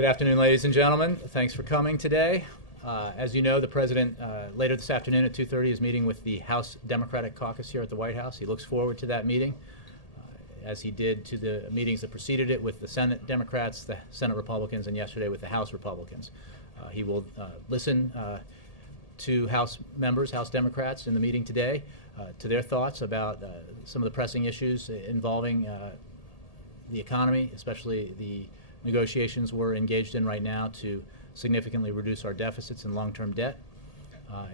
Good afternoon, ladies and gentlemen. Thanks for coming today. As you know, the President later this afternoon at 2:30 is meeting with the House Democratic Caucus here at the White House. He looks forward to that meeting, as he did to the meetings that preceded it with the Senate Democrats, the Senate Republicans, and yesterday with the House Republicans. He will listen to House members, House Democrats in the meeting today, to their thoughts about some of the pressing issues involving the economy, especially the negotiations we're engaged in right now to significantly reduce our deficits and long-term debt.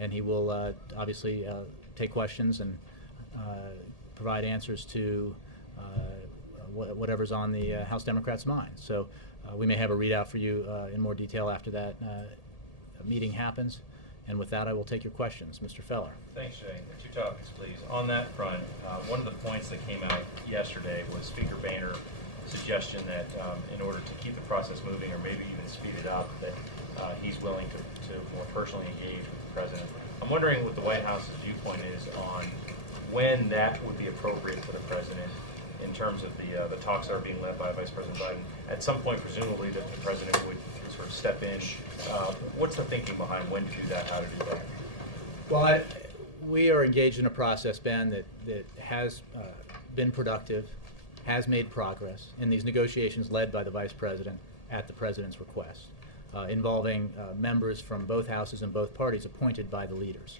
And he will obviously take questions and provide answers to whatever's on the House Democrats' mind. So we may have a readout for you in more detail after that meeting happens. And with that, I will take your questions. Mr. Feller. Thanks, Jay. 2 topics, please. On that front, one of the points that came out yesterday was Speaker Boehner's suggestion that in order to keep the process moving or maybe even speed it up, that he's willing to more personally engage with the President. I'm wondering what the White House's viewpoint is on when that would be appropriate for the President in terms of the talks that are being led by Vice President Biden. At some point, presumably, that the President would sort of step in. What's the thinking behind when to do that, how to do that? Well, we are engaged in a process, Ben, that has been productive, has made progress in these negotiations led by the Vice President at the President's request, involving members from both houses and both parties appointed by the leaders,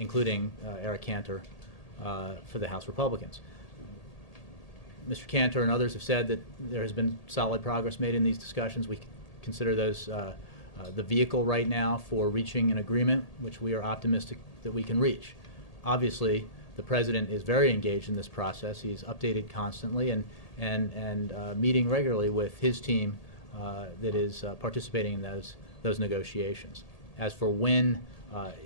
including Eric Cantor for the House Republicans. Mr. Cantor and others have said that there has been solid progress made in these discussions. We consider those the vehicle right now for reaching an agreement, which we are optimistic that we can reach. Obviously, the President is very engaged in this process. He's updated constantly and meeting regularly with his team that is participating in those negotiations. As for when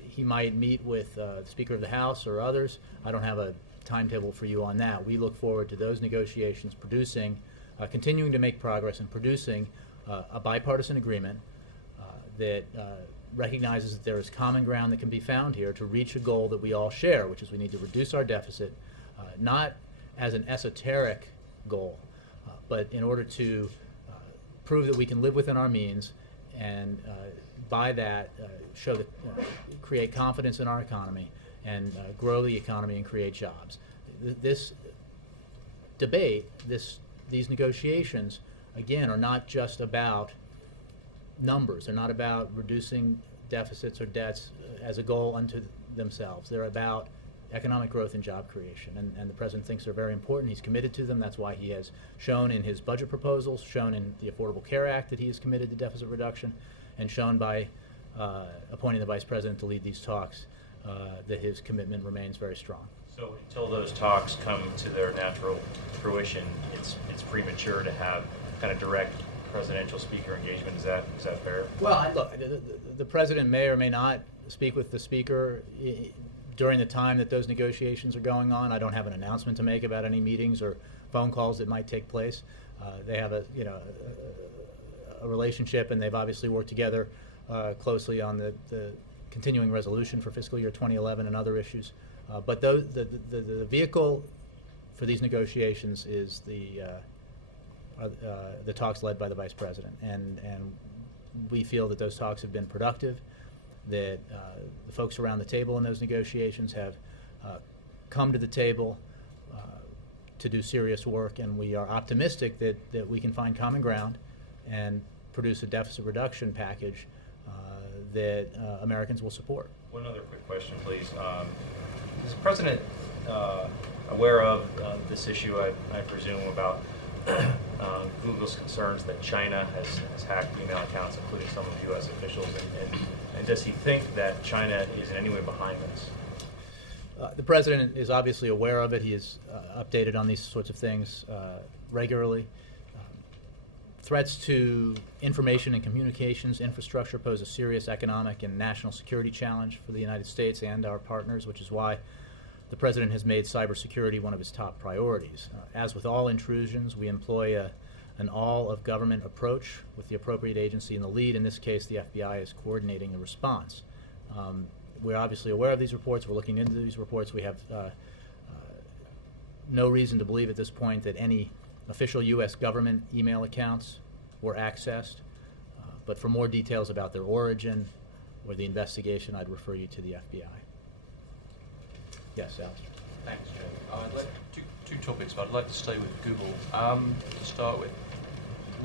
he might meet with the Speaker of the House or others, I don't have a timetable for you on that. We look forward to those negotiations continuing to make progress and producing a bipartisan agreement that recognizes that there is common ground that can be found here to reach a goal that we all share, which is we need to reduce our deficit, not as an esoteric goal, but in order to prove that we can live within our means and by that show that create confidence in our economy and grow the economy and create jobs. This debate, these negotiations, again, are not just about numbers. They're not about reducing deficits or debts as a goal unto themselves. They're about economic growth and job creation, and the President thinks they're very important. He's committed to them. That's why he has shown in his budget proposals, shown in the Affordable Care Act that he is committed to deficit reduction, and shown by appointing the Vice President to lead these talks that his commitment remains very strong. So until those talks come to their natural fruition, it's premature to have kind of direct presidential speaker engagement. Is that fair? Well, look, the President may or may not speak with the Speaker during the time that those negotiations are going on. I don't have an announcement to make about any meetings or phone calls that might take place. They have a relationship, and they've obviously worked together closely on the continuing resolution for fiscal year 2011 and other issues. But the vehicle for these negotiations is the talks led by the Vice President, and we feel that those talks have been productive, that the folks around the table in those negotiations have come to the table to do serious work, and we are optimistic that we can find common ground and produce a deficit reduction package that Americans will support. One other quick question, please. Is the President aware of this issue, I presume, about Google's concerns that China has hacked email accounts, including some of U.S. officials, and does he think that China is in any way behind this? The President is obviously aware of it. He is updated on these sorts of things regularly. Threats to information and communications infrastructure pose a serious economic and national security challenge for the United States and our partners, which is why the President has made cybersecurity one of his top priorities. As with all intrusions, we employ an all-of-government approach with the appropriate agency in the lead. In this case, the FBI is coordinating the response. We're obviously aware of these reports. We're looking into these reports. We have no reason to believe at this point that any official U.S. government email accounts were accessed. But for more details about their origin or the investigation, I'd refer you to the FBI. Yes, Alistair. Thanks, Joe. I'd like two topics, but I'd like to stay with Google. To start with,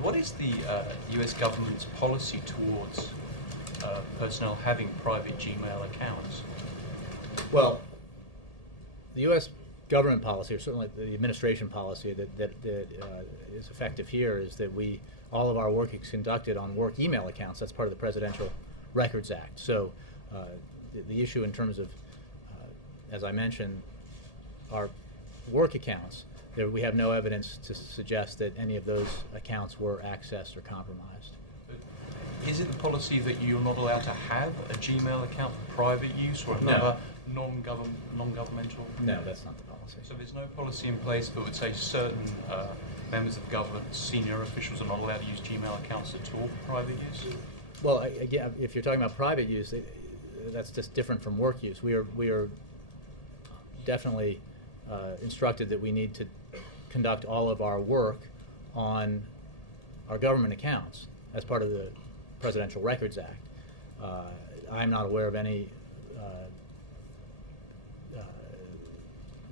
what is the US government's policy towards personnel having private Gmail accounts? Well, the U.S. government policy, or certainly the administration policy that is effective here, is that all of our work is conducted on work email accounts. That's part of the Presidential Records Act. So the issue in terms of, as I mentioned, our work accounts, we have no evidence to suggest that any of those accounts were accessed or compromised. Is it the policy that you're not allowed to have a Gmail account for private use or another non-governmental? No, that's not the policy. So there's no policy in place that would say certain members of government, senior officials, are not allowed to use Gmail accounts at all for private use? Well, again, if you're talking about private use, that's just different from work use. We are definitely instructed that we need to conduct all of our work on our government accounts as part of the Presidential Records Act. I'm not aware of any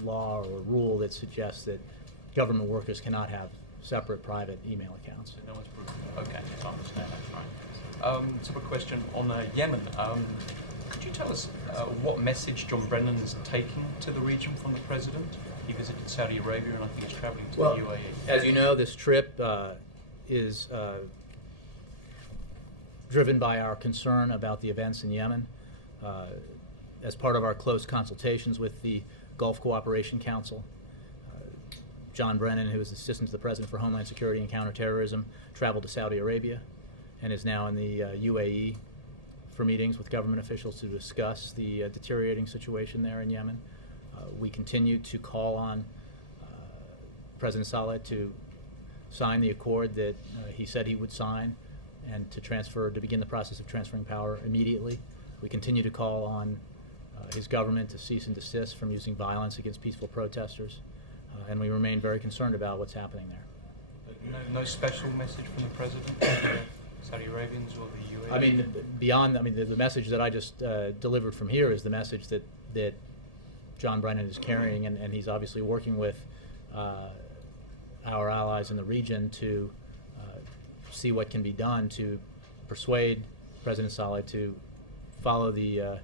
law or rule that suggests that government workers cannot have separate private email accounts. So no one's proved it. Okay, I understand that, fine. Separate question on Yemen. Could you tell us what message John Brennan is taking to the region from the president? He visited Saudi Arabia and I think he's traveling to the UAE. As you know, this trip is driven by our concern about the events in Yemen. As part of our close consultations with the Gulf Cooperation Council, John Brennan, who is Assistant to the President for Homeland Security and Counterterrorism, traveled to Saudi Arabia and is now in the UAE for meetings with government officials to discuss the deteriorating situation there in Yemen. We continue to call on President Saleh to sign the accord that he said he would sign and to begin the process of transferring power immediately. We continue to call on his government to cease and desist from using violence against peaceful protesters, and we remain very concerned about what's happening there. No special message from the president to the Saudi Arabians or the UAE? I mean, the message that I just delivered from here is the message that John Brennan is carrying, and he's obviously working with our allies in the region to see what can be done to persuade President Saleh to follow the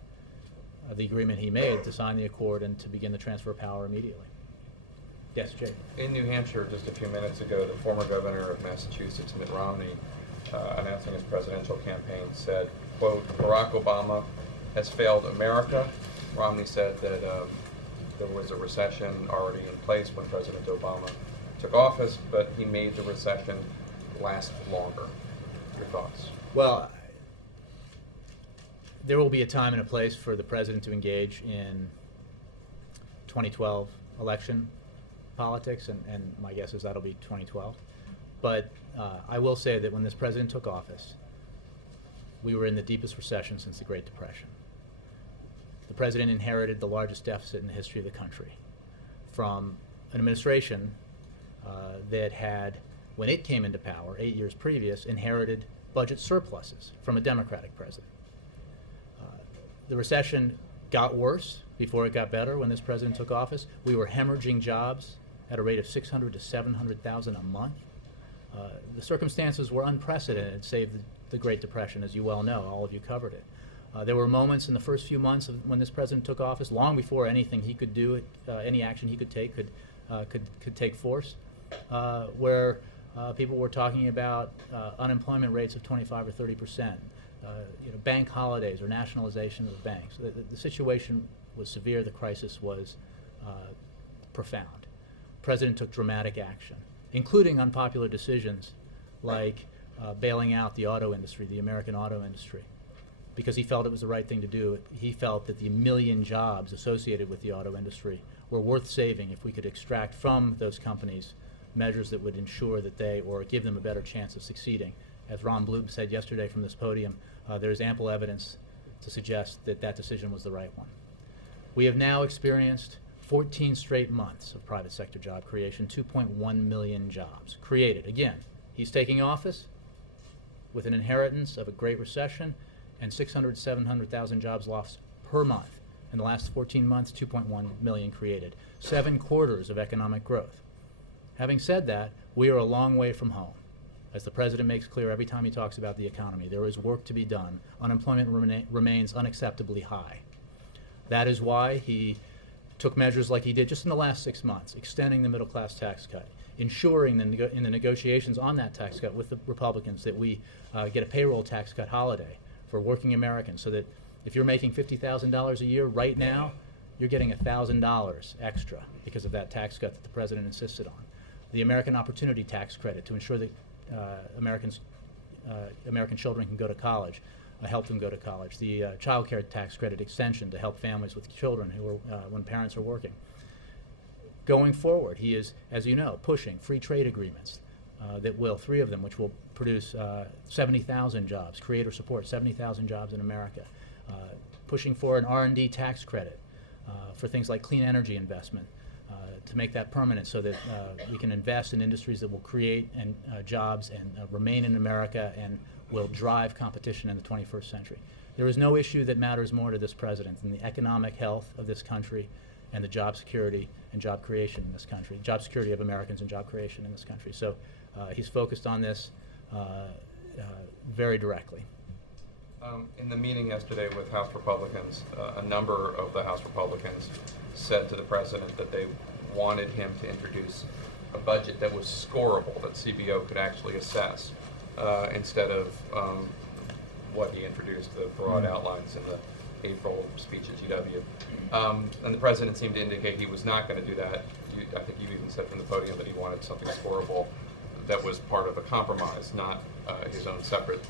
agreement he made to sign the accord and to begin the transfer of power immediately. Yes, Jay. In New Hampshire, just a few minutes ago, the former governor of Massachusetts, Mitt Romney, announcing his presidential campaign, said, quote, Barack Obama has failed America. Romney said that there was a recession already in place when President Obama took office, but he made the recession last longer. Your thoughts? Well, there will be a time and a place for the president to engage in 2012 election politics, and my guess is that'll be 2012. But I will say that when this president took office, we were in the deepest recession since the Great Depression. The president inherited the largest deficit in the history of the country from an administration that had, when it came into power 8 years previous, inherited budget surpluses from a Democratic president. The recession got worse before it got better when this president took office. We were hemorrhaging jobs at a rate of 600 to 700,000 a month. The circumstances were unprecedented, save the Great Depression, as you well know. All of you covered it. There were moments in the first few months of when this president took office, long before anything he could do, any action he could take could take force, where people were talking about unemployment rates of 25 or 30%, bank holidays or nationalization of banks. The situation was severe. The crisis was profound. The president took dramatic action, including unpopular decisions like bailing out the auto industry, the American auto industry, because he felt it was the right thing to do. He felt that the 1 million jobs associated with the auto industry were worth saving if we could extract from those companies measures that would ensure that or give them a better chance of succeeding. As Ron Bloom said yesterday from this podium, there's ample evidence to suggest that that decision was the right one. We have now experienced 14 straight months of private sector job creation, 2.1 million jobs created. Again, he's taking office. with an inheritance of a Great Recession and 600, 700,000 jobs lost per month. In the last 14 months, 2.1 million created. 7 quarters of economic growth. Having said that, we are a long way from home. As the President makes clear every time he talks about the economy, there is work to be done. Unemployment remains unacceptably high. That is why he took measures like he did just in the last 6 months, extending the middle class tax cut, ensuring in the negotiations on that tax cut with the Republicans that we get a payroll tax cut holiday for working Americans, so that if you're making $50,000 a year right now, you're getting $1,000 extra because of that tax cut that the President insisted on. The American Opportunity Tax Credit to ensure that American children can go to college, help them go to college. The child care tax credit extension to help families with children who are when parents are working. Going forward, he is, as you know, pushing free trade agreements that will, 3 of them, which will produce 70,000 jobs, create or support 70,000 jobs in America. Pushing for an R&D tax credit for things like clean energy investment, to make that permanent so that we can invest in industries that will create jobs and remain in America and will drive competition in the 21st century. There is no issue that matters more to this President than the economic health of this country and the job security and job creation in this country, job security of Americans and job creation in this country. So he's focused on this very directly. In the meeting yesterday with House Republicans, a number of the House Republicans said to the President that they wanted him to introduce a budget that was scorable, that CBO could actually assess, instead of what he introduced, the broad outlines in the April speech at GW. And the President seemed to indicate he was not going to do that. I think you even said from the podium that he wanted something scorable that was part of a compromise, not his own separate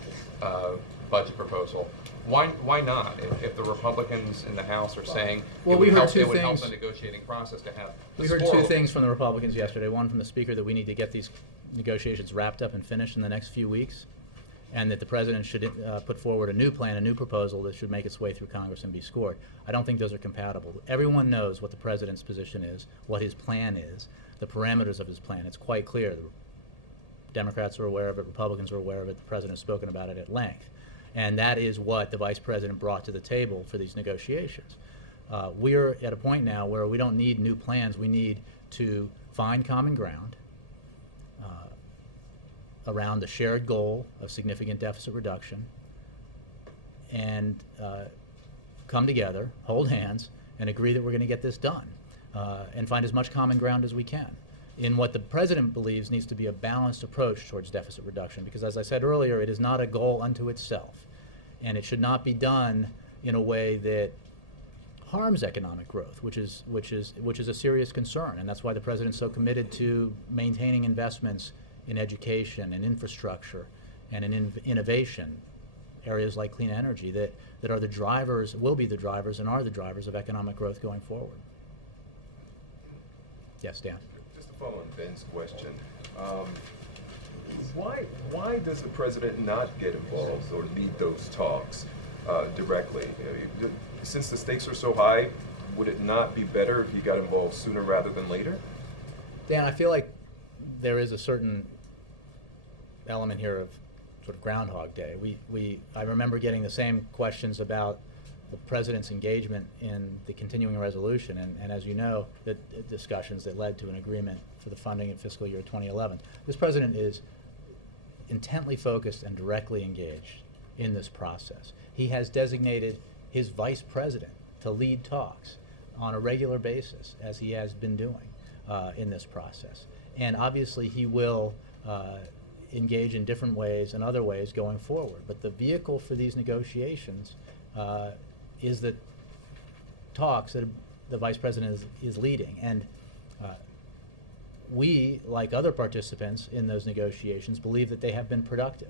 budget proposal. Why not? If the Republicans in the House are saying well, it would help things. the negotiating process to have We heard 2 things from the Republicans yesterday. One from the Speaker that we need to get these negotiations wrapped up and finished in the next few weeks, and that the President should put forward a new plan, a new proposal that should make its way through Congress and be scored. I don't think those are compatible. Everyone knows what the President's position is, what his plan is, the parameters of his plan. It's quite clear. The Democrats are aware of it, Republicans are aware of it, the President has spoken about it at length. And that is what the Vice President brought to the table for these negotiations. We're at a point now where we don't need new plans. We need to find common ground around the shared goal of significant deficit reduction and come together, hold hands, and agree that we're going to get this done and find as much common ground as we can in what the President believes needs to be a balanced approach towards deficit reduction, because as I said earlier, it is not a goal unto itself, and it should not be done in a way that harms economic growth, which is a serious concern, and that's why the President's so committed to maintaining investments in education and infrastructure and in innovation, areas like clean energy that are the drivers, will be the drivers, and are the drivers of economic growth going forward. Yes, Dan. Just to follow on Ben's question, why does the President not get involved or lead those talks directly? Since the stakes are so high, would it not be better if he got involved sooner rather than later? Dan, I feel like there is a certain element here of sort of Groundhog Day. I remember getting the same questions about the President's engagement in the continuing resolution, and as you know, the discussions that led to an agreement for the funding in fiscal year 2011. This President is intently focused and directly engaged in this process. He has designated his Vice President to lead talks on a regular basis, as he has been doing in this process. And obviously he will engage in different ways and other ways going forward. But the vehicle for these negotiations is the talks that the Vice President is leading. And we, like other participants in those negotiations, believe that they have been productive.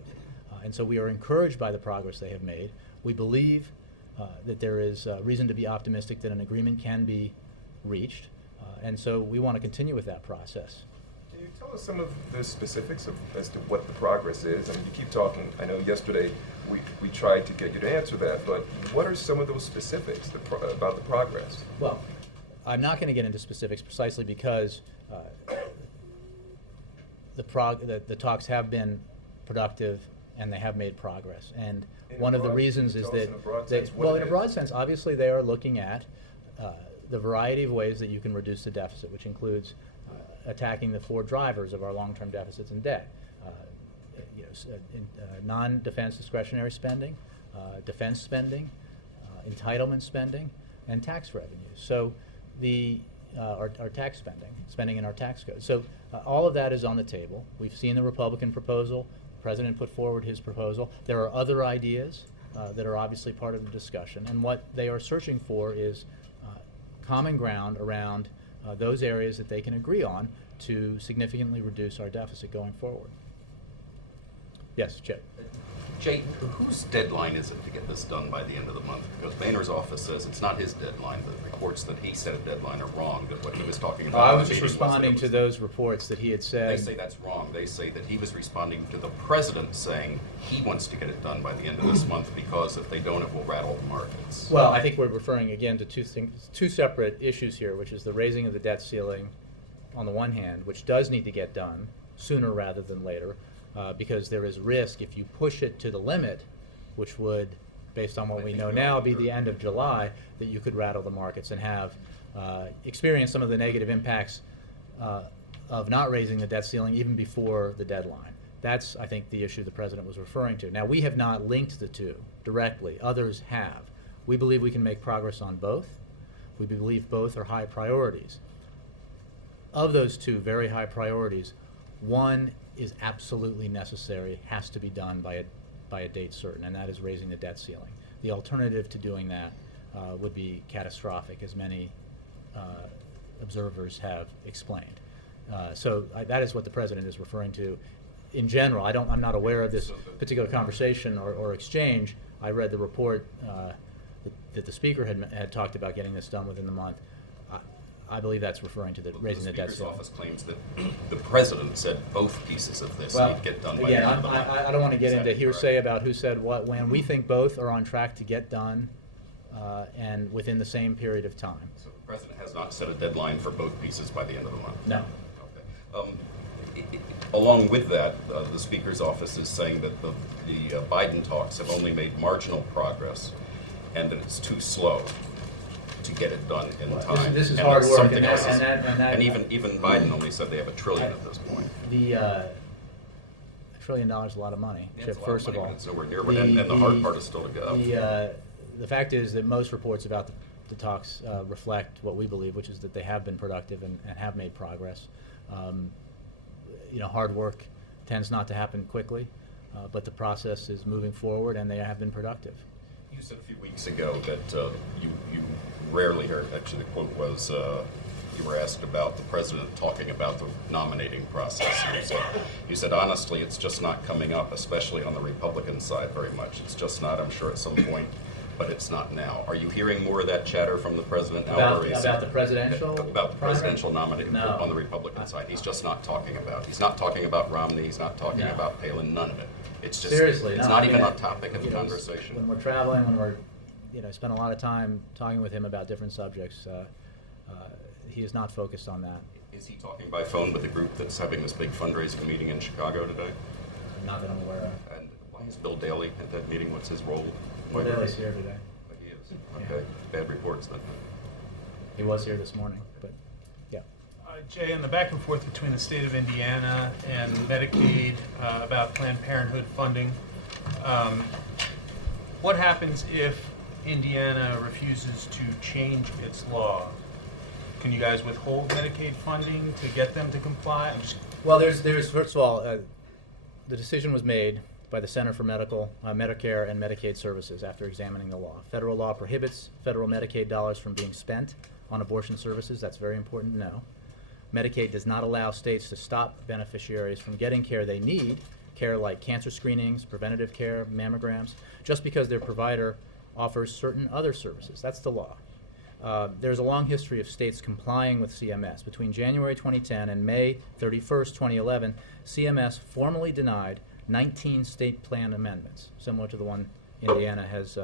And so we are encouraged by the progress they have made. We believe that there is reason to be optimistic that an agreement can be reached. And so we want to continue with that process. Can you tell us some of the specifics as to what the progress is? I mean, you keep talking. I know yesterday we tried to get you to answer that, but what are some of those specifics about the progress? Well, I'm not going to get into specifics precisely because the talks have been productive and they have made progress. And In one a of the broad- reasons can you is tell us that, in a broad they, sense what well, it in a is? broad sense, obviously they are looking at the variety of ways that you can reduce the deficit, which includes attacking the 4 drivers of our long-term deficits and debt. Non-defense discretionary spending, defense spending, entitlement spending, and tax revenues. So our tax spending in our tax code. So all of that is on the table. We've seen the Republican proposal. The President put forward his proposal. There are other ideas that are obviously part of the discussion, and what they are searching for is common ground around those areas that they can agree on to significantly reduce our deficit going forward. Yes, Chip. Jay, whose deadline is it to get this done by the end of the month? Because Boehner's office says it's not his deadline. The reports that he set a deadline are wrong, that what he was talking about. I in the was just meeting that responding it to was- those reports that he had said. They say that's wrong. They say that he was responding to the president saying he wants to get it done by the end of this month because if they don't, it will rattle the markets. Well, I think we're referring again to two separate issues here, which is the raising of the debt ceiling on the one hand, which does need to get done sooner rather than later, because there is risk if you push it to the limit, which would, based on what we know now, be the end of July, that you could rattle the markets and have experienced some of the negative impacts of not raising the debt ceiling even before the deadline. That's, I think, the issue the President was referring to. Now, we have not linked the two directly. Others have. We believe we can make progress on both. We believe both are high priorities. Of those two very high priorities, one is absolutely necessary, has to be done by a date certain, and that is raising the debt ceiling. The alternative to doing that would be catastrophic, as many observers have explained. So that is what the President is referring to. In general, I'm not aware of this particular conversation or exchange. I read the report that the Speaker had talked about getting this done within the month. I believe that's referring to raising the debt Speaker's ceiling. office claims that the president said both pieces of this need to get done by the again, end of the month. I don't want to get Is into that hearsay correct? about who said what when. We think both are on track to get done and within the same period of time. So the president has not set a deadline for both pieces by the end of the month? No. Okay. Along with that, the Speaker's office is saying that the Biden talks have only made marginal progress and that it's too slow to get it done in time. This is And hard that work, something and else is- that- even Biden only said they have $1 trillion at this point. The $1 trillion is a lot of money, Yeah, Chip, it's a lot first of of money, all. but it's nowhere near, and the hard part is still to go. The fact is that most reports about the talks reflect what we believe, which is that they have been productive and have made progress. Hard work tends not to happen quickly, but the process is moving forward and they have been productive. You said a few weeks ago that you rarely hear, actually the quote was, you were asked about the president talking about the nominating process. And you said, honestly, it's just not coming up, especially on the Republican side very much. It's just not, I'm sure at some point, but it's not now. Are you hearing more of that chatter from the president now? About or is the it- presidential About the primary? presidential nomination No. on the Republican side. He's just not talking about. He's not talking about Romney. He's not talking No. about Palin. None of it. It's just. Seriously, It's no, not I even mean, a topic of the conversation. When we're traveling, when we're, spend a lot of time talking with him about different subjects, he is not focused on that. Is he talking by phone with the group that's having this big fundraising meeting in Chicago today? Not that I'm aware of. And why is Bill Daley at that meeting? What's his role? Bill Daley's here today. Oh, he is. Okay. Bad reports then. He was here this morning, but yeah. Jay, on the back and forth between the state of Indiana and Medicaid about Planned Parenthood funding, what happens if Indiana refuses to change its law? Can you guys withhold Medicaid funding to get them to comply? Well, there's first of all, the decision was made by the Center for Medicare and Medicaid Services after examining the law. Federal law prohibits federal Medicaid dollars from being spent on abortion services. That's very important to know. Medicaid does not allow states to stop beneficiaries from getting care they need, care like cancer screenings, preventative care, mammograms, just because their provider offers certain other services. That's the law. There's a long history of states complying with CMS. Between January 2010 and May 31st, 2011, CMS formally denied 19 state plan amendments, similar to the one Indiana has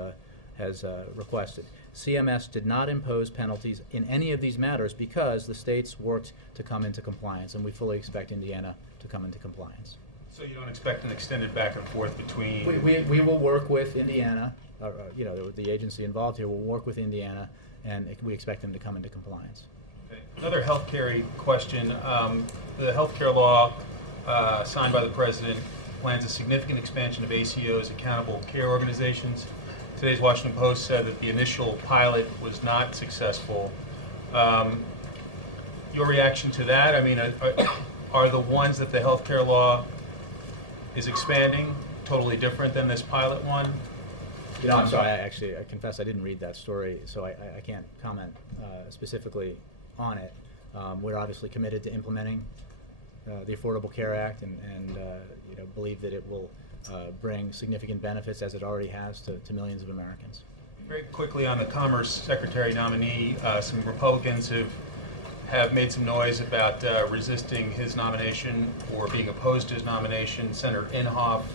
requested. CMS did not impose penalties in any of these matters because the states worked to come into compliance, and we fully expect Indiana to come into compliance. So you don't expect an extended back and forth between? We will work with Indiana, you know, the agency involved here will work with Indiana, and we expect them to come into compliance. Okay. Another healthcare question. The healthcare law signed by the president plans a significant expansion of ACOs, accountable care organizations. Today's Washington Post said that the initial pilot was not successful. Your reaction to that? I mean, are the ones that the healthcare law is expanding totally different than this pilot one? You know, I'm sorry, I confess I didn't read that story, so I can't comment specifically on it. We're obviously committed to implementing the Affordable Care Act and you know, believe that it will bring significant benefits, as it already has, to millions of Americans. Very quickly on the Commerce Secretary nominee, some Republicans have made some noise about resisting his nomination or being opposed to his nomination. Senator Inhofe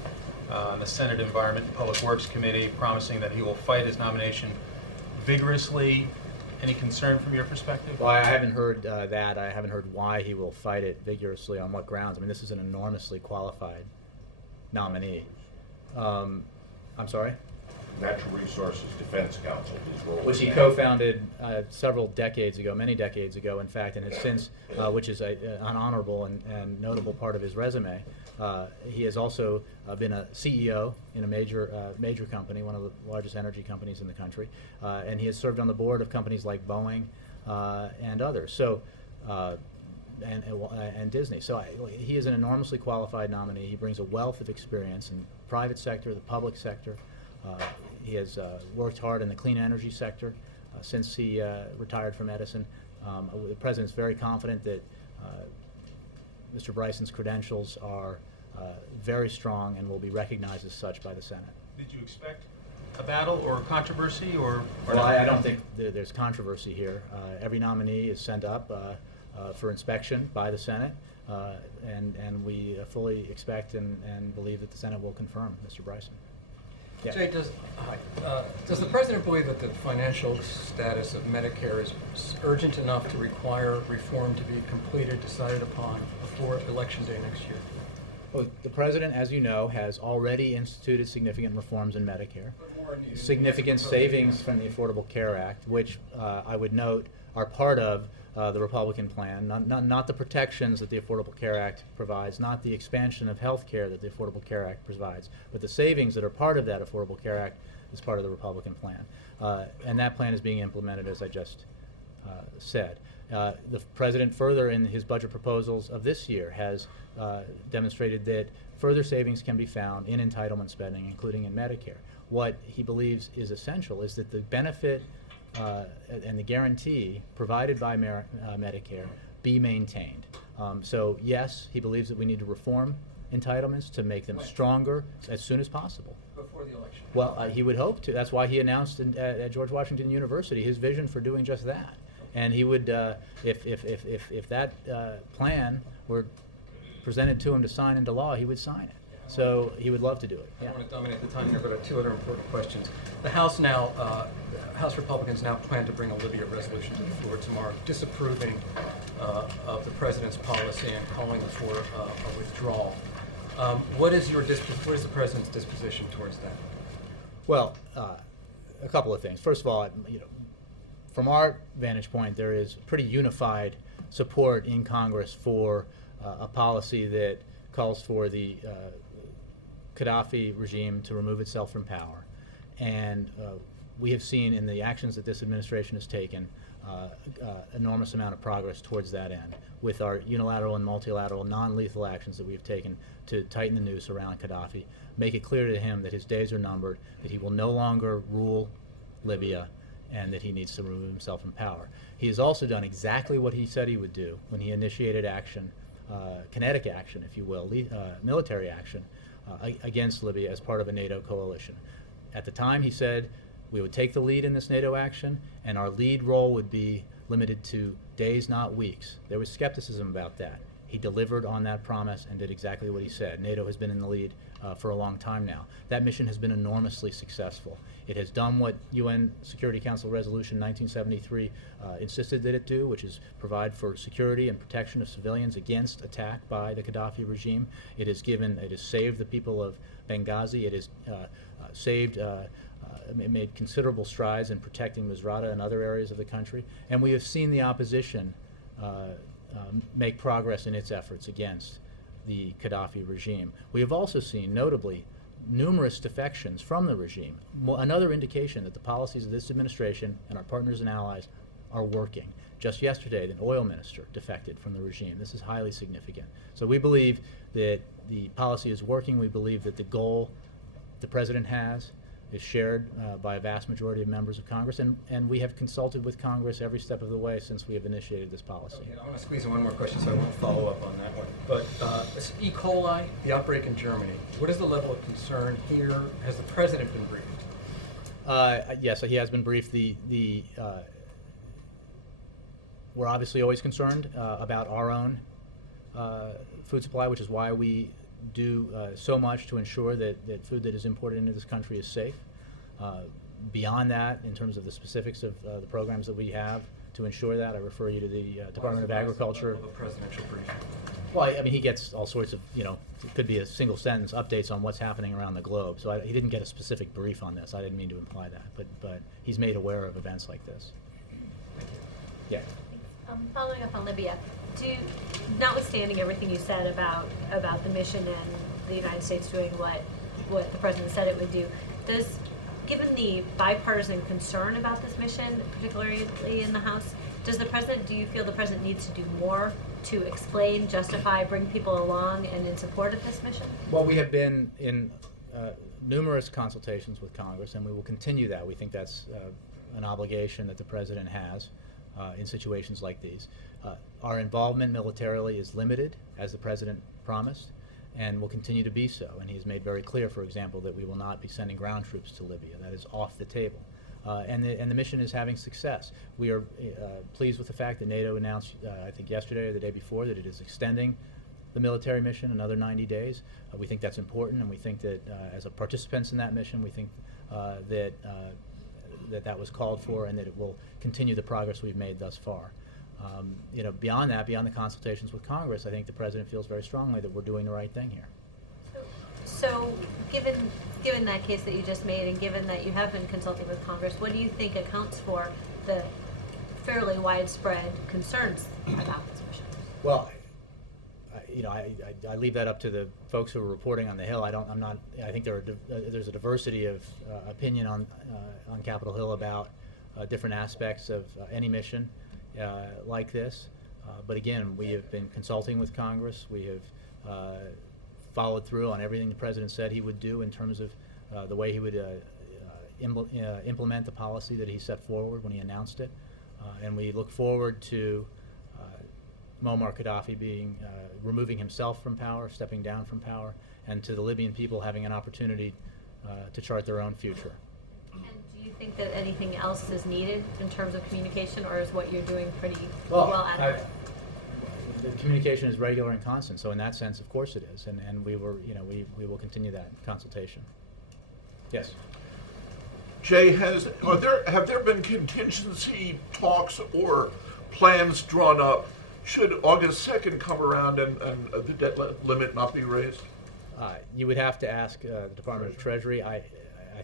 on the Senate Environment and Public Works Committee promising that he will fight his nomination vigorously. Any concern from your perspective? Well, I haven't heard that. I haven't heard why he will fight it vigorously, on what grounds. I mean, this is an enormously qualified nominee. I'm sorry? Natural Resources Defense Council, his role. Which he co-founded several decades ago, many decades ago, in fact, and has since, which is an honorable and notable part of his resume. He has also been a CEO in a major company, one of the largest energy companies in the country, and he has served on the board of companies like Boeing and others. So, and Disney. So he is an enormously qualified nominee. He brings a wealth of experience in the private sector, the public sector. He has worked hard in the clean energy sector since he retired from Edison. The President's very confident that Mr. Bryson's credentials are very strong and will be recognized as such by the Senate. Did you expect a battle or controversy, or well, I don't think there's controversy here. Every nominee is sent up for inspection by the Senate, and we fully expect and believe that the Senate will confirm Mr. Bryson. Yeah. Jay, does the President believe that the financial status of Medicare is urgent enough to require reform to be completed, decided upon before Election Day next year? Well, the President, as you know, has already instituted significant reforms in Medicare, significant savings from the Affordable Care Act, which I would note are part of the Republican plan, not the protections that the Affordable Care Act provides, not the expansion of health care that the Affordable Care Act provides, but the savings that are part of that Affordable Care Act is part of the Republican plan. And that plan is being implemented, as I just said. The President further in his budget proposals of this year has demonstrated that further savings can be found in entitlement spending, including in Medicare. What he believes is essential is that the benefit and the guarantee provided by Medicare be maintained. So yes, he believes that we need to reform entitlements to make them stronger as soon as possible. Before the election? Well, he would hope to. That's why he announced at George Washington University his vision for doing just that. And he would, if that plan were presented to him to sign into law, he would sign it. So he would love to do it. I don't want to dominate the time here, but I have two other important questions. The House now, House Republicans now plan to bring a Libya resolution to the floor tomorrow, disapproving of the President's policy and calling for a withdrawal. What is the President's disposition towards that? Well, a couple of things. First of all, you know, from our vantage point, there is pretty unified support in Congress for a policy that calls for the Gaddafi regime to remove itself from power. And we have seen in the actions that this administration has taken enormous amount of progress towards that end, with our unilateral and multilateral non-lethal actions that we have taken to tighten the noose around Gaddafi, make it clear to him that his days are numbered, that he will no longer rule Libya, and that he needs to remove himself from power. He has also done exactly what he said he would do when he initiated action, kinetic action, if you will, military action, against Libya as part of a NATO coalition. At the time, he said we would take the lead in this NATO action, and our lead role would be limited to days, not weeks. There was skepticism about that. He delivered on that promise and did exactly what he said. NATO has been in the lead for a long time now. That mission has been enormously successful. It has done what UN Security Council Resolution 1973 insisted that it do, which is provide for security and protection of civilians against attack by the Gaddafi regime. It has saved the people of Benghazi. It has made considerable strides in protecting Misrata and other areas of the country. And we have seen the opposition make progress in its efforts against the Gaddafi regime. We have also seen, notably, numerous defections from the regime. Another indication that the policies of this administration and our partners and allies are working. Just yesterday, the oil minister defected from the regime. This is highly significant. So we believe that the policy is working. We believe that the goal the president has is shared by a vast majority of members of Congress, and we have consulted with Congress every step of the way since we have initiated this policy. Okay, I want to squeeze in one more question, so I won't follow up on that one. But E. coli, the outbreak in Germany, what is the level of concern here? Has the president been briefed? Yes, he has been briefed. We're obviously always concerned about our own food supply, which is why we do so much to ensure that food that is imported into this country is safe. Beyond that, in terms of the specifics of the programs that we have to ensure that, I refer you to the Department of Agriculture. The presidential briefing. Well, I mean, he gets all sorts of, it could be a single sentence updates on what's happening around the globe. So he didn't get a specific brief on this. I didn't mean to imply that, but he's made aware of events like this. Yeah. Following up on Libya, notwithstanding everything you said about the mission and the United States doing what the president said it would do, given the bipartisan concern about this mission, particularly in the House, do you feel the president needs to do more to explain, justify, bring people along and in support of this mission? Well, we have been in numerous consultations with Congress, and we will continue that. We think that's an obligation that the president has in situations like these. Our involvement militarily is limited, as the president promised, and will continue to be so. And he's made very clear, for example, that we will not be sending ground troops to Libya. That is off the table. And the mission is having success. We are pleased with the fact that NATO announced, I think yesterday or the day before, that it is extending the military mission another 90 days. We think that's important, and we think that as a participants in that mission, we think that was called for, and that it will continue the progress we've made thus far. Beyond that, beyond the consultations with Congress, I think the president feels very strongly that we're doing the right thing here. So given that case that you just made, and given that you have been consulting with Congress, what do you think accounts for the fairly widespread concerns about this mission? Well, I leave that up to the folks who are reporting on the Hill. I think there's a diversity of opinion on Capitol Hill about different aspects of any mission like this. But again, we have been consulting with Congress. We have followed through on everything the president said he would do in terms of the way he would implement the policy that he set forward when he announced it. And we look forward to Muammar Gaddafi removing himself from power, stepping down from power, and to the Libyan people having an opportunity to chart their own future. And do you think that anything else is needed in terms of communication, or is what you're doing pretty well adequate? The communication is regular and constant, so in that sense, of course it is, and we will continue that consultation. Yes. Jay, have there been contingency talks or plans drawn up should August 2nd come around and the debt limit not be raised? You would have to ask the Department of Treasury. I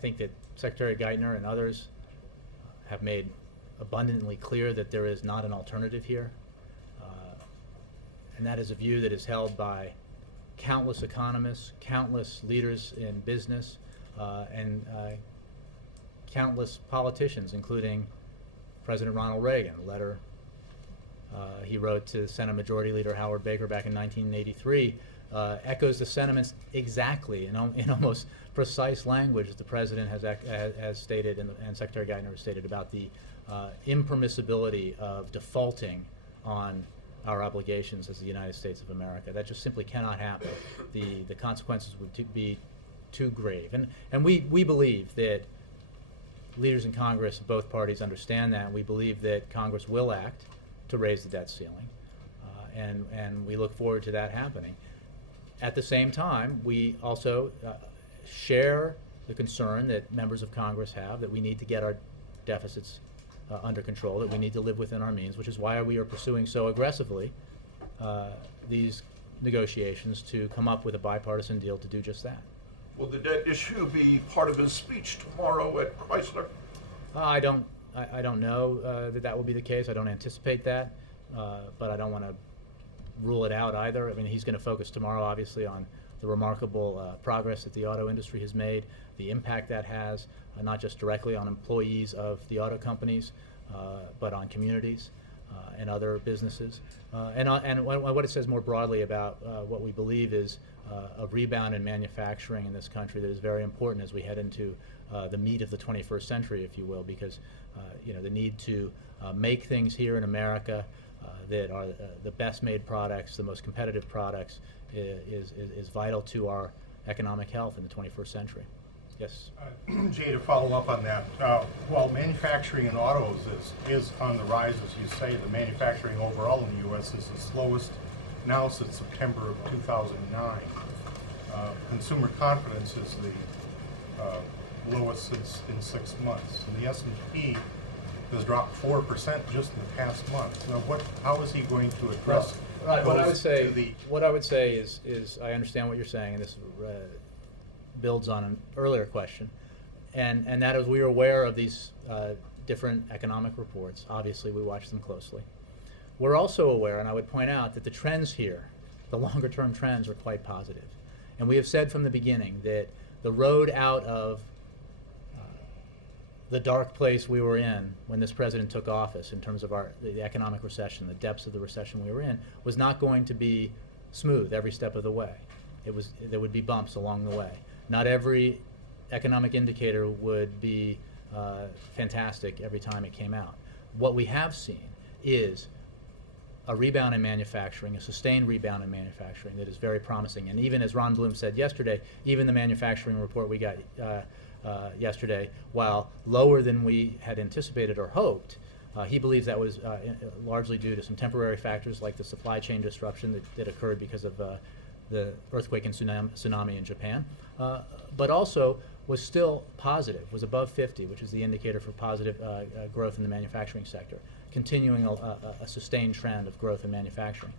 think that Secretary Geithner and others have made abundantly clear that there is not an alternative here. And that is a view that is held by countless economists, countless leaders in business, and countless politicians, including President Ronald Reagan. A letter he wrote to Senate Majority Leader Howard Baker back in 1983 echoes the sentiments exactly in almost precise language that the President has stated and Secretary Geithner has stated about the impermissibility of defaulting on our obligations as the United States of America. That just simply cannot happen. The consequences would be too grave. And we believe that leaders in Congress of both parties understand that, and we believe that Congress will act to raise the debt ceiling. And we look forward to that happening. At the same time, we also share the concern that members of Congress have that we need to get our deficits under control, that we need to live within our means, which is why we are pursuing so aggressively these negotiations to come up with a bipartisan deal to do just that. Will the debt issue be part of his speech tomorrow at Chrysler? I don't know that will be the case. I don't anticipate that, but I don't want to rule it out either. I mean, he's going to focus tomorrow, obviously, on the remarkable progress that the auto industry has made, the impact that has, not just directly on employees of the auto companies, but on communities and other businesses. And what it says more broadly about what we believe is a rebound in manufacturing in this country that is very important as we head into the meat of the 21st century, if you will, because the need to make things here in America that are the best made products, the most competitive products, is vital to our economic health in the 21st century. Yes? Jay, to follow up on that, while manufacturing in autos is on the rise, as you say, the manufacturing overall in the U.S. is the slowest now since September of 2009. Consumer confidence is the lowest in 6 months, and the S&P has dropped 4% just in the past month. Now, how is he going to address? Right. What I would say is I understand what you're saying, and this builds on an earlier question, and that is we are aware of these different economic reports. Obviously, we watch them closely. We're also aware, and I would point out, that the trends here, the longer-term trends, are quite positive. And we have said from the beginning that the road out of the dark place we were in when this president took office in terms of the economic recession, the depths of the recession we were in, was not going to be smooth every step of the way. There would be bumps along the way. Not every economic indicator would be fantastic every time it came out. What we have seen is a rebound in manufacturing, a sustained rebound in manufacturing that is very promising. And even as Ron Bloom said yesterday, even the manufacturing report we got yesterday, while lower than we had anticipated or hoped, he believes that was largely due to some temporary factors like the supply chain disruption that occurred because of the earthquake and tsunami in Japan, but also was still positive, was above 50, which is the indicator for positive growth in the manufacturing sector, continuing a sustained trend of growth in manufacturing.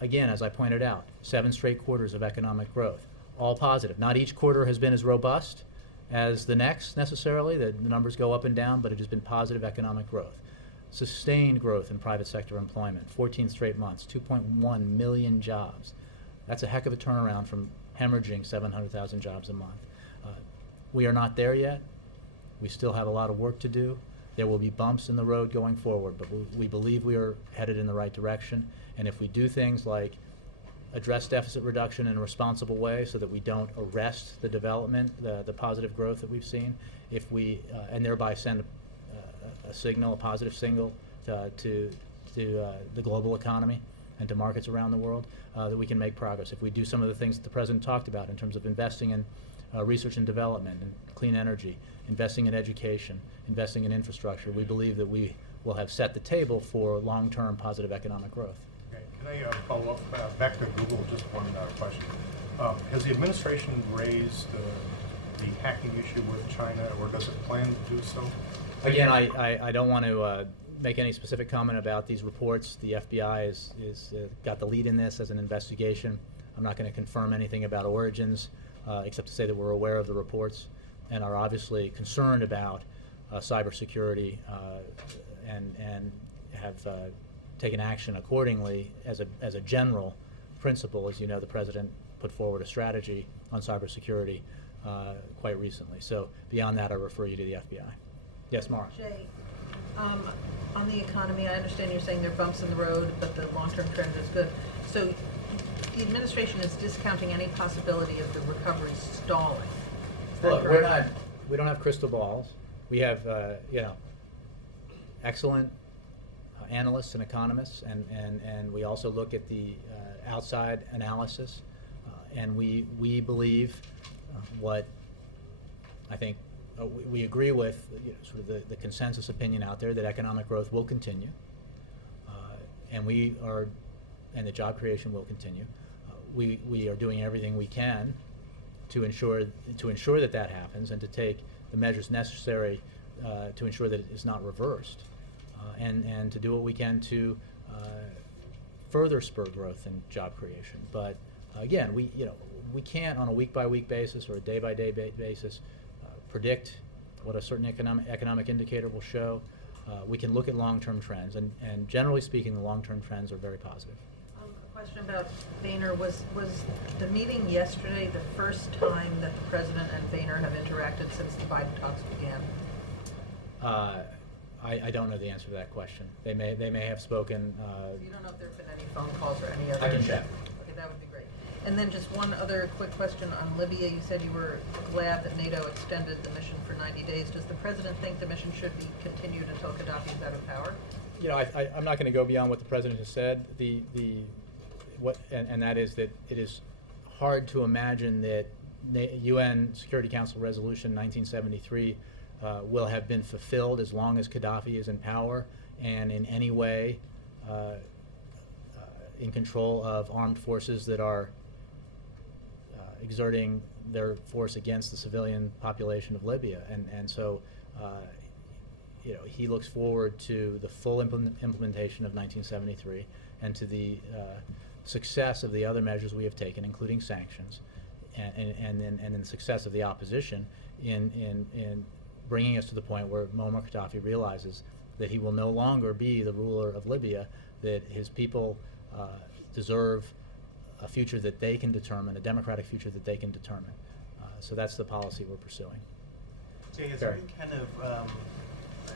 Again, as I pointed out, 7 straight quarters of economic growth, all positive. Not each quarter has been as robust as the next necessarily. The numbers go up and down, but it has been positive economic growth. Sustained growth in private sector employment, 14 straight months, 2.1 million jobs. That's a heck of a turnaround from hemorrhaging 700,000 jobs a month. We are not there yet. We still have a lot of work to do. There will be bumps in the road going forward, but we believe we are headed in the right direction. And if we do things like address deficit reduction in a responsible way so that we don't arrest the development, the positive growth that we've seen, and thereby send a signal, a positive signal to the global economy and to markets around the world, that we can make progress. If we do some of the things that the President talked about in terms of investing in research and development and clean energy, investing in education, investing in infrastructure, we believe that we will have set the table for long-term positive economic growth. Okay. Can I follow up back to Google? Just one question. Has the administration raised the hacking issue with China, or does it plan to do so? Again, I don't want to make any specific comment about these reports. The FBI is got the lead in this as an investigation. I'm not going to confirm anything about origins, except to say that we're aware of the reports and are obviously concerned about cybersecurity and have taken action accordingly as a general principle. As you know, the President put forward a strategy on cybersecurity quite recently. So beyond that, I refer you to the FBI. Yes, Mara. Jay, on the economy, I understand you're saying there are bumps in the road, but the long-term trend is good. So the administration is discounting any possibility of the recovery stalling. Look, we don't have crystal balls. We have, excellent analysts and economists, and we also look at the outside analysis, and we believe what I think we agree with, sort of the consensus opinion out there that economic growth will continue, and the job creation will continue. we are doing everything we can to ensure that that happens and to take the measures necessary to ensure that it is not reversed, and to do what we can to further spur growth and job creation. But again, we can't on a week-by-week basis or a day-by-day basis predict what a certain economic indicator will show. We can look at long-term trends, and generally speaking, the long-term trends are very positive. A question about Boehner. Was the meeting yesterday the first time that the President and Boehner have interacted since the Biden talks began? I don't know the answer to that question. They may have spoken. You don't know if there have been any phone calls or any other? I can check. Okay, that would be great. And then just one other quick question on Libya. You said you were glad that NATO extended the mission for 90 days. Does the President think the mission should be continued until Gaddafi is out of power? I'm not going to go beyond what the President has said. And that is that it is hard to imagine that UN Security Council Resolution 1973 will have been fulfilled as long as Gaddafi is in power and in any way in control of armed forces that are exerting their force against the civilian population of Libya. And so he looks forward to the full implementation of 1973 and to the success of the other measures we have taken, including sanctions, and then the success of the opposition in bringing us to the point where Muammar Gaddafi realizes that he will no longer be the ruler of Libya, that his people deserve a future that they can determine, a democratic future that they can determine. So that's the policy we're pursuing. Jay, is there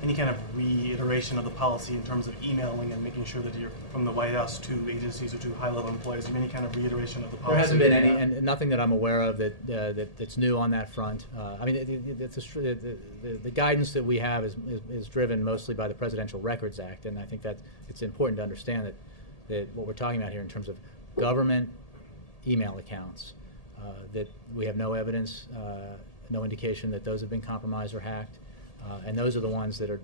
any kind of reiteration of the policy in terms of emailing and making sure that you're from the White House to agencies or to high-level employees? Any kind of reiteration of the policy? There hasn't been any, and nothing that I'm aware of that's new on that front. I mean, the guidance that we have is driven mostly by the Presidential Records Act, and I think that it's important to understand that what we're talking about here in terms of government email accounts, that we have no evidence, no indication that those have been compromised or hacked. And those are the ones that are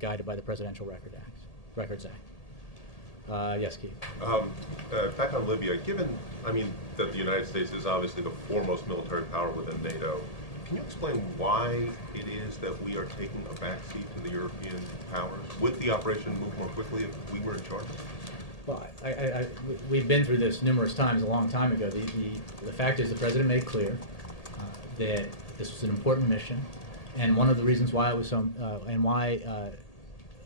guided by the Presidential Records Act. Yes, Keith. Back on Libya, given, that the United States is obviously the foremost military power within NATO, can you explain why it is that we are taking a backseat to the European powers? Would the operation move more quickly if we were in charge? Well, we've been through this numerous times a long time ago. The fact is the President made clear that this was an important mission. And one of the reasons why it was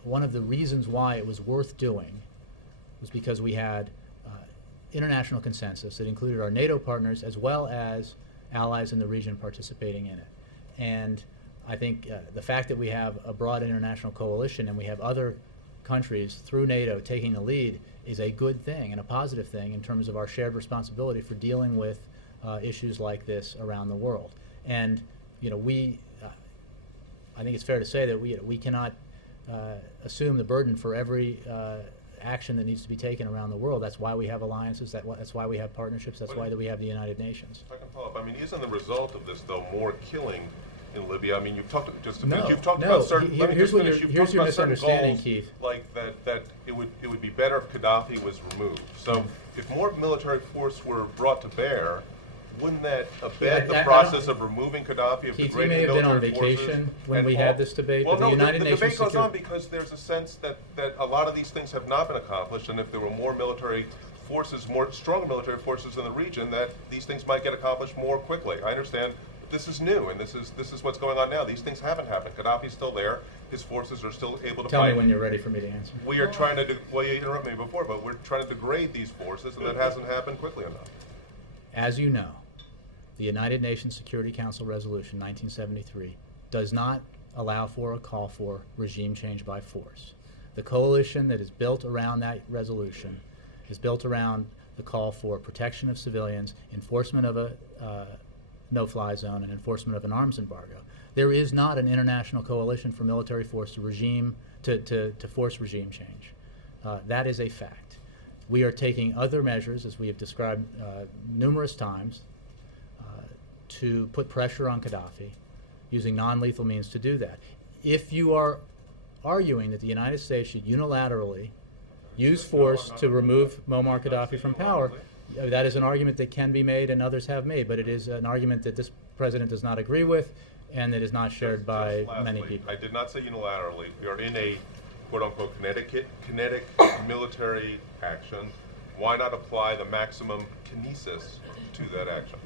one of the reasons why it was worth doing was because we had international consensus that included our NATO partners as well as allies in the region participating in it. And I think the fact that we have a broad international coalition and we have other countries through NATO taking the lead is a good thing and a positive thing in terms of our shared responsibility for dealing with issues like this around the world. And I think it's fair to say that we cannot assume the burden for every action that needs to be taken around the world. That's why we have alliances. That's why we have partnerships. That's why we have the United Nations. If I can follow up, isn't the result of this though more killing in Libya? You've talked you've talked about certain. Here's your misunderstanding, Keith. Like that it would be better if Gaddafi was removed. So if more military force were brought to bear, wouldn't that abet the process of removing Gaddafi, of Keith, degrading you may have been on military vacation forces when we had this debate. Well, but the United the Nations debate goes on because there's a sense that a lot of these things have not been accomplished, and if there were more military forces, more stronger military forces in the region, that these things might get accomplished more quickly. I understand this is new, and this is what's going on now. These things haven't happened. Gaddafi's still there. His forces are still able to Tell fight. me when you're ready for me to answer. We are trying to well, you interrupted me before, but we're trying to degrade these forces, and that hasn't happened quickly enough. As you know, the United Nations Security Council Resolution 1973 does not allow for or call for regime change by force. The coalition that is built around that resolution is built around the call for protection of civilians, enforcement of a no-fly zone, and enforcement of an arms embargo. There is not an international coalition for military force to force regime change. That is a fact. We are taking other measures, as we have described numerous times, to put pressure on Gaddafi, using non-lethal means to do that. If you are arguing that the United States should unilaterally use force to remove Muammar Gaddafi from power, That is an argument that can be made and others have made, but it is an argument that this president does not agree with and that is not shared by many Lastly, people. I did not say unilaterally. We are in a quote-unquote kinetic military action. Why not apply the maximum kinesis to that action?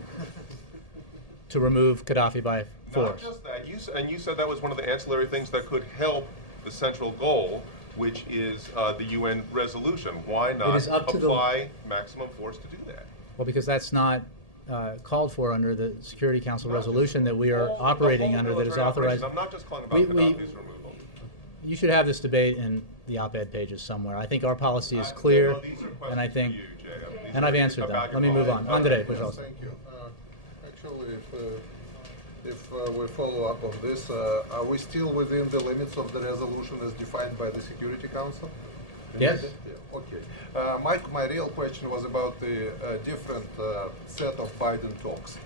To remove Gaddafi by force. Not just that. You said that was one of the ancillary things that could help the central goal, which is the UN resolution. Why not is up to apply maximum force to do that? Well, because that's not called for under the Security Council Not resolution just that we are all- the operating whole under that is military authorized. operation. I'm not just calling about We- Gaddafi's removal. You should have this debate in the op-ed pages somewhere. I think our policy is clear, No, these are questions and I think, for you, Jay. I mean, these and are I've answered them. about Let your me move on. policy. Andre, Okay. please. Thank you. Actually, if we follow up on this, are we still within the limits of the resolution as defined by the Security Council? Yes. Yeah, okay. My real question was about the different set of Biden talks.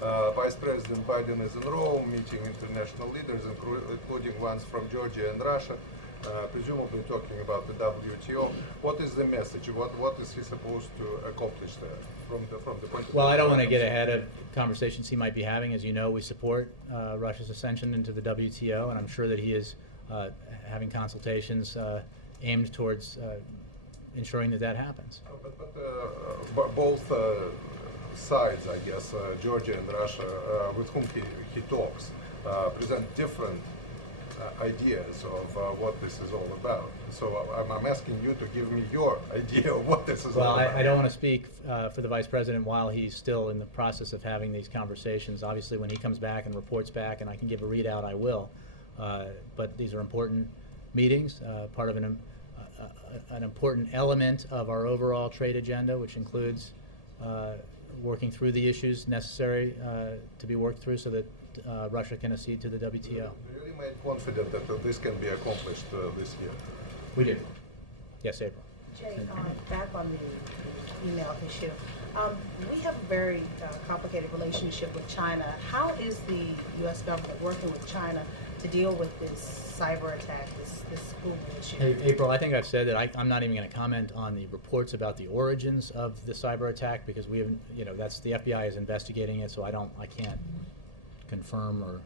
Vice President Biden is in Rome meeting international leaders, including ones from Georgia and Russia, presumably talking about the WTO. What is the message? What is he supposed to accomplish there from the point of view? Well, I don't want to get ahead of conversations he might be having. As you know, we support Russia's ascension into the WTO, and I'm sure that he is having consultations aimed towards ensuring that that happens. But both sides, I guess, Georgia and Russia, with whom he talks, present different ideas of what this is all about. So I'm asking you to give me your idea of what this is all about. Well, I don't want to speak for the Vice President while he's still in the process of having these conversations. Obviously, when he comes back and reports back and I can give a readout, I will. But these are important meetings, part of an important element of our overall trade agenda, which includes working through the issues necessary to be worked through so that Russia can accede to the WTO. Do you remain confident that this can be accomplished this year? We do. Yes, April. Jay, back on the email issue. We have a very complicated relationship with China. How is the U.S. government working with China to deal with this cyber attack, this Google issue? Hey, April, I think I've said that I'm not even going to comment on the reports about the origins of the cyber attack because we haven't, that's the FBI is investigating it, so I can't confirm or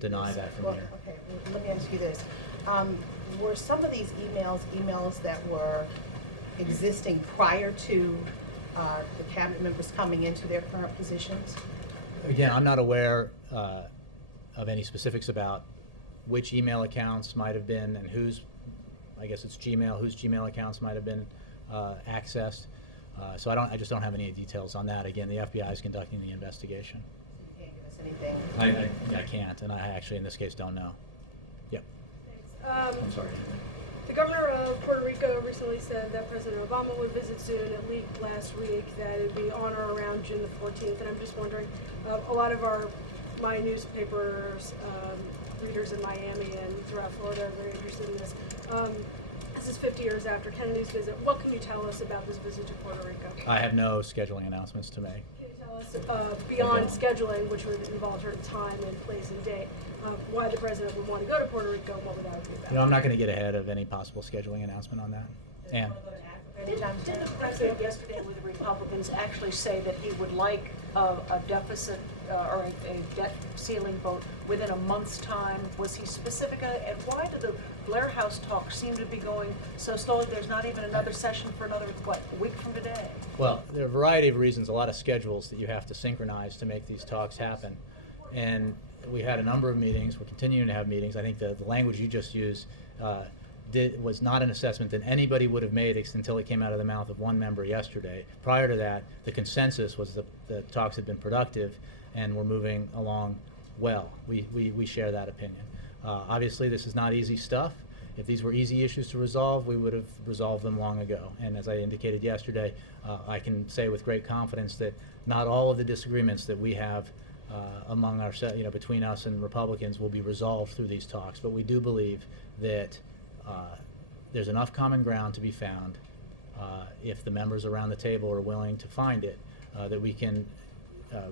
deny that from here. Okay, well, let me ask you this. Were some of these emails that were existing prior to the cabinet members coming into their current positions? Again, I'm not aware of any specifics about which email accounts might have been and whose Gmail accounts might have been accessed. So I just don't have any details on that. Again, the FBI is conducting the investigation. You can't give us anything? I can't, and I actually in this case don't know. Yep. I'm sorry. The governor of Puerto Rico recently said that President Obama would visit soon. It leaked last week that it would be on or around June the 14th. And I'm just wondering, a lot of my newspapers, readers in Miami and throughout Florida are very interested in this. This is 50 years after Kennedy's visit. What can you tell us about this visit to Puerto Rico? I have no scheduling announcements to make. Can you tell us, beyond scheduling, which would involve certain time and place and date, why the president would want to go to Puerto Rico and what would that be about? I'm not going to get ahead of any possible scheduling announcement on that. Ann? Did the president yesterday with the Republicans actually say that he would like a deficit or a debt ceiling vote within a month's time? Was he specific? And why do the Blair House talks seem to be going so slowly? There's not even another session for another, a week from today? Well, there are a variety of reasons, a lot of schedules that you have to synchronize to make these talks happen. And we had a number of meetings. We're continuing to have meetings. I think the language you just used was not an assessment that anybody would have made until it came out of the mouth of one member yesterday. Prior to that, the consensus was the talks had been productive and we're moving along well. We share that opinion. Obviously, this is not easy stuff. If these were easy issues to resolve, we would have resolved them long ago. And as I indicated yesterday, I can say with great confidence that not all of the disagreements that we have among between us and Republicans will be resolved through these talks. But we do believe that there's enough common ground to be found if the members around the table are willing to find it, that we can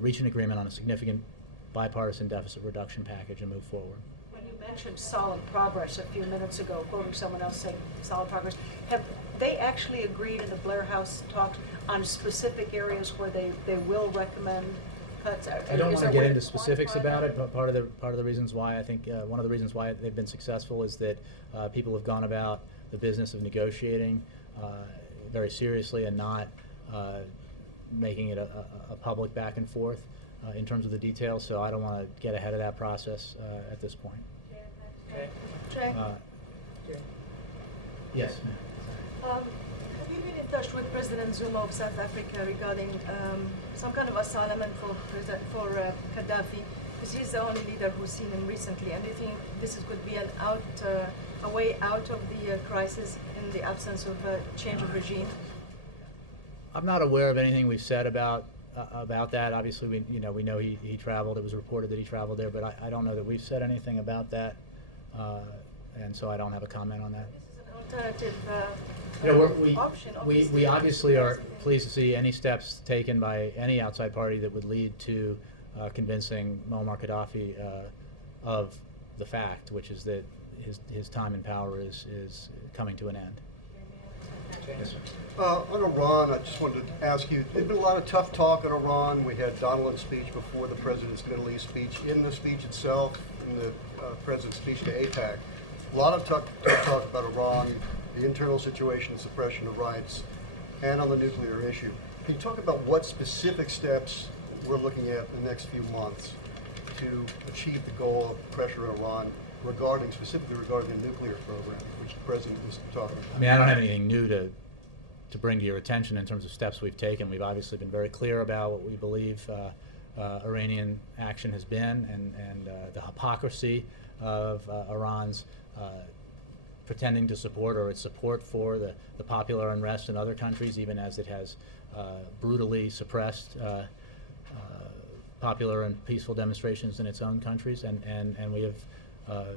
reach an agreement on a significant bipartisan deficit reduction package and move forward. When You mentioned solid progress a few minutes ago, quoting someone else saying solid progress. Have they actually agreed in the Blair House talks on specific areas where they will recommend cuts? I don't want to get into specifics about it, but part of the reasons why I think one of the reasons why they've been successful is that people have gone about the business of negotiating very seriously and not making it a public back and forth in terms of the details. So I don't want to get ahead of that process at this point. Jay? Yes, ma'am. Have you been in touch with President Zuma of South Africa regarding some kind of asylum for Gaddafi? Because he's the only leader who's seen him recently. And do you think this could be a way out of the crisis in the absence of a change of regime? I'm not aware of anything we've said about that. Obviously, we know he traveled. It was reported that he traveled there, but I don't know that we've said anything about that, and so I don't have a comment on that. Alternative option. We obviously are pleased to see any steps taken by any outside party that would lead to convincing Muammar Gaddafi of the fact, which is that his time in power is coming to an end. Yes, sir. On Iran, I just wanted to ask you, there's been a lot of tough talk in Iran. We had Donald's speech before the president's Middle East speech. In the speech itself, in the president's speech to AIPAC, a lot of tough talk about Iran, the internal situation, suppression of rights, and on the nuclear issue. Can you talk about what specific steps we're looking at in the next few months to achieve the goal of pressure on Iran specifically regarding the nuclear program, which the president was talking about? I mean, I don't have anything new to bring to your attention in terms of steps we've taken. We've obviously been very clear about what we believe Iranian action has been and the hypocrisy of Iran's pretending to support or its support for the popular unrest in other countries, even as it has brutally suppressed popular and peaceful demonstrations in its own countries. And we have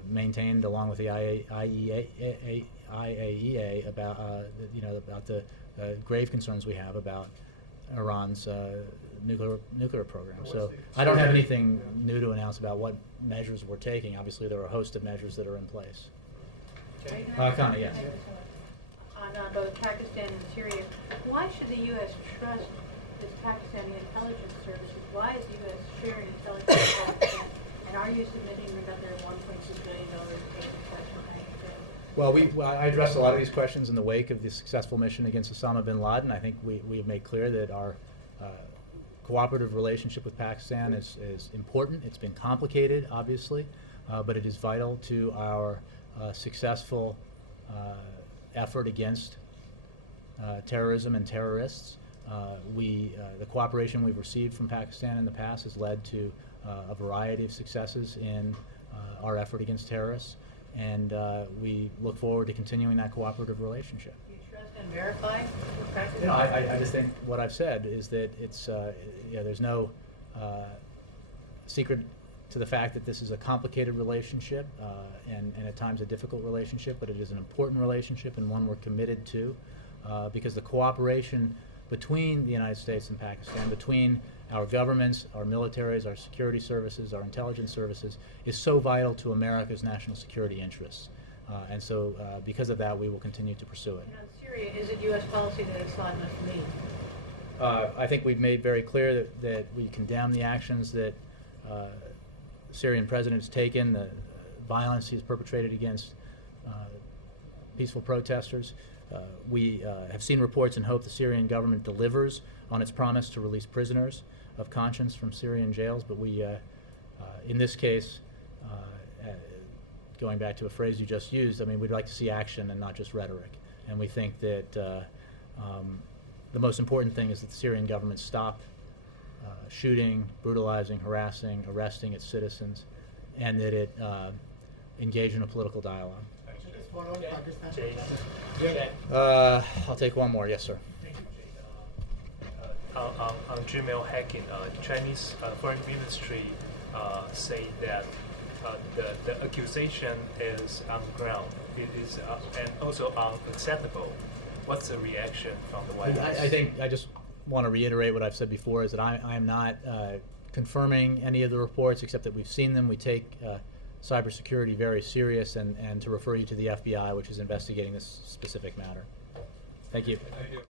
maintained, along with the IAEA, about about the grave concerns we have about Iran's nuclear program. So I don't have anything new to announce about what measures we're taking. Obviously, there are a host of measures that are in place. Connie, yes. On both Pakistan and Syria, why should the U.S. trust this Pakistani intelligence services? Why is the U.S. sharing intelligence with Pakistan? And are you submitting another $1.2 billion aid request for Pakistan? Well, I addressed a lot of these questions in the wake of the successful mission against Osama bin Laden. I think we have made clear that our cooperative relationship with Pakistan is important. It's been complicated, obviously, but it is vital to our successful effort against terrorism and terrorists. The cooperation we've received from Pakistan in the past has led to a variety of successes in our effort against terrorists, and we look forward to continuing that cooperative relationship. Do you trust and verify with Pakistan? You know, I just think what I've said is that it's there's no secret to the fact that this is a complicated relationship and at times a difficult relationship, but it is an important relationship and one we're committed to because the cooperation between the United States and Pakistan, between our governments, our militaries, our security services, our intelligence services, is so vital to America's national security interests. And so because of that, we will continue to pursue it. And on Syria, is it U.S. policy that Assad must leave? I think we've made very clear that we condemn the actions that the Syrian president has taken, the violence he's perpetrated against peaceful protesters. We have seen reports and hope the Syrian government delivers on its promise to release prisoners of conscience from Syrian jails, but we, in this case, going back to a phrase you just used, I mean, we'd like to see action and not just rhetoric. And we think that the most important thing is that the Syrian government stop shooting, brutalizing, harassing, arresting its citizens, and that it engage in a political dialogue. I'll take one more. Yes, sir. On Gmail hacking, Chinese foreign ministry say that the accusation is on ground. It is and also unacceptable. What's the reaction from the White House? I think I just want to reiterate what I've said before, is that I am not confirming any of the reports, except that we've seen them. We take cybersecurity very serious and to refer you to the FBI, which is investigating this specific matter. Thank you. Thank you.